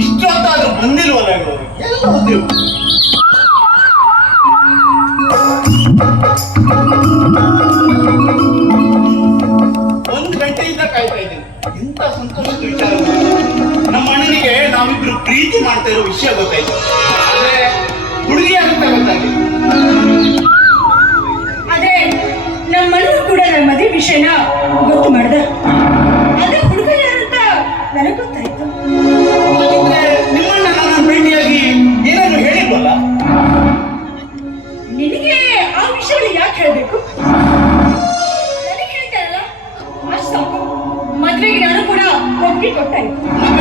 ಇಷ್ಟೊತ್ತಾದ್ರೂ ಬಂದಿಲ್ವಲ್ಲ ಎಲ್ಲ ಹೋದೆವು ಒಂದು ಗಂಟೆಯಿಂದ ಕಾಯ್ತಾ ಇದ್ದೀನಿ. ಇಂಥ ಸಂತೋಷದ ವಿಚಾರ ನಮ್ಮ ಅಣ್ಣನಿಗೆ ನಾವಿಬ್ರು ಪ್ರೀತಿ ಮಾಡ್ತಾ ಇರೋ ವಿಷಯ ಗೊತ್ತಾಯ್ತು. ಆದ್ರೆ ಹುಡುಗಿ ಅಂತ ಗೊತ್ತಾಗಿದೆ 我这个带劲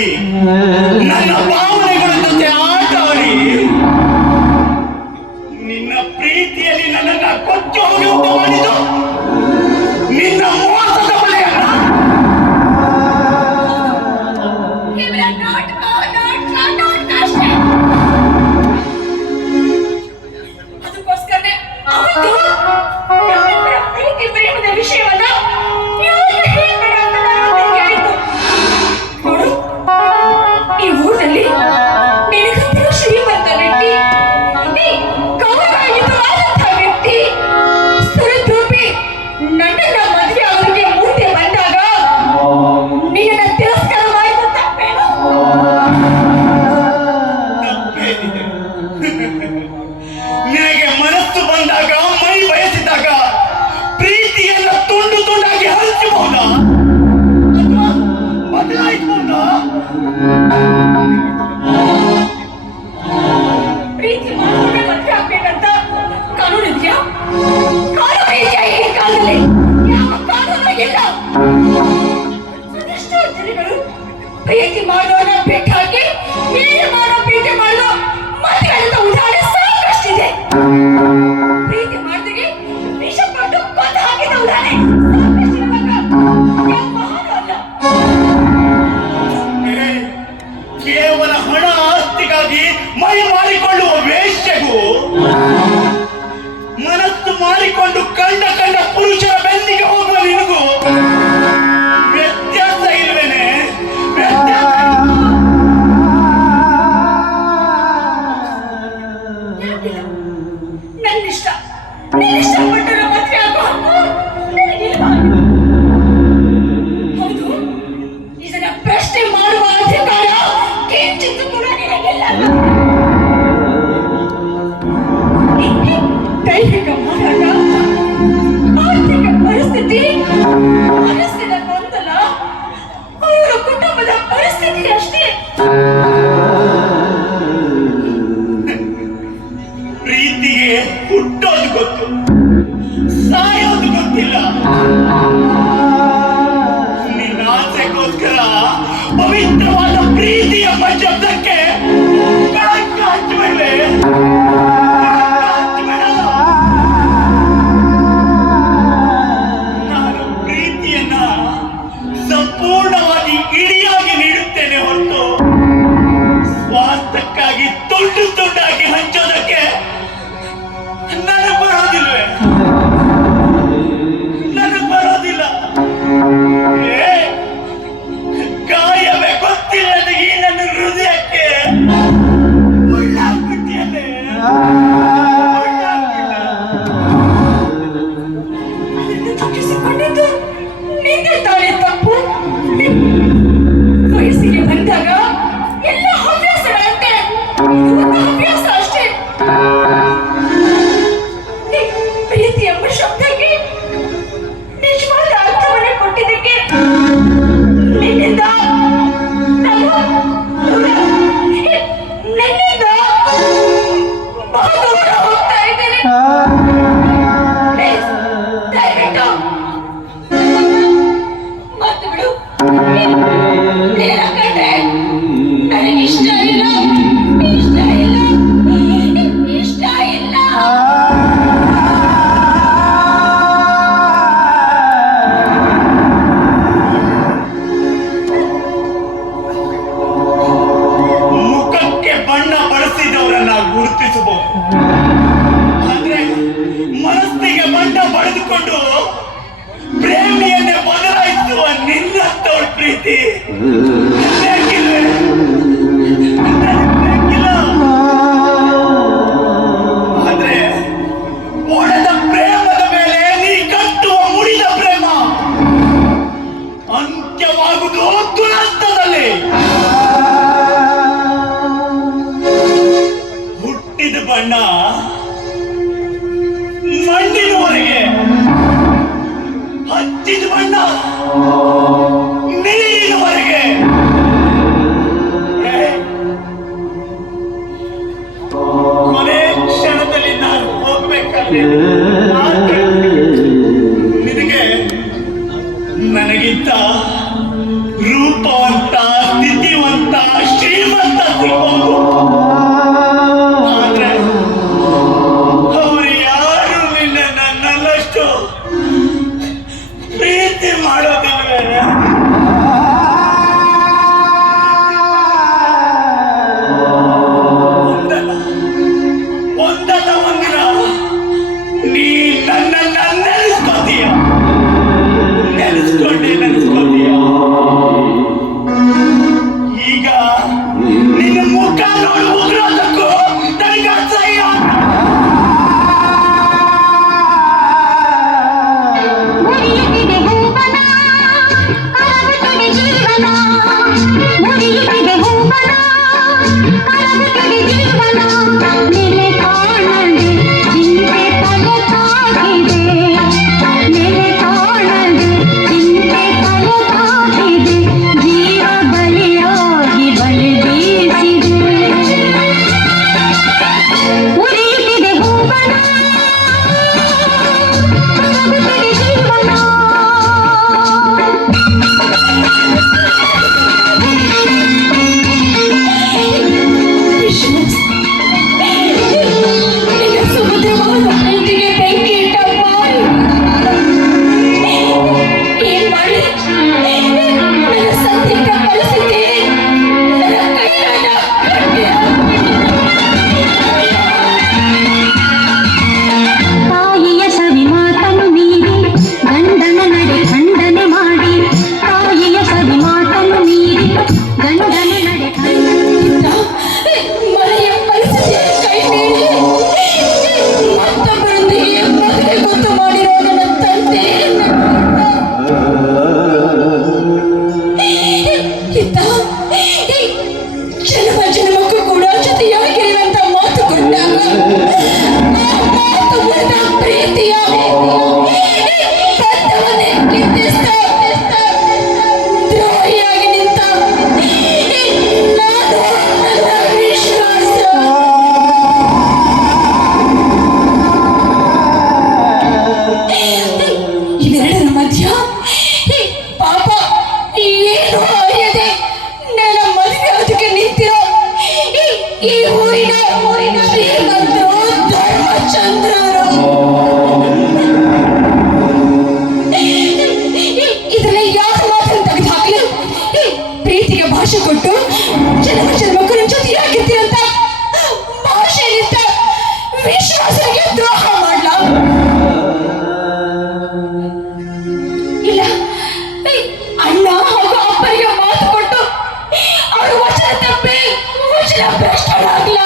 No o'clock. ಕೇವಲ ಹಣ ಆಸ್ತಿಗಾಗಿ ಮೈ ಮಾಡಿಕೊಳ್ಳುವ ವೇಶ್ಯೆಗೂ ಮನಸ್ಸು ಮಾಡಿಕೊಂಡು ಕಂಡ ಕಂಡ ಪುರುಷ ದೈಹಿಕ ಮಾರಾಟ ಆರ್ಥಿಕ ಪರಿಸ್ಥಿತಿ, ಮನಸ್ಸಿನ ಗೊಂದಲ ಅವರ ಕುಟುಂಬದ ಪರಿಸ್ಥಿತಿ ಅಷ್ಟೇ. ಪ್ರೀತಿಗೆ ಹುಟ್ಟೋದು ಗೊತ್ತು, ಸಾಯೋದು ಗೊತ್ತಿಲ್ಲ. ಗುರುತಿಸಬಹುದು. ಆದ್ರೆ ಮನಸ್ಸಿಗೆ ಬಣ್ಣ ಬಳಿದುಕೊಂಡು ಪ್ರೀತಿ ಇಲ್ಲ. ಅಣ್ಣ ಹಾಗೂ ಅಪ್ಪರಿಗೆ ಮಾತು ಕೊಟ್ಟು. ಅವರು ವಚನ ತಪ್ಪಿ ವಚನ ಭ್ರಷ್ಟರಾಗಲ್ಲ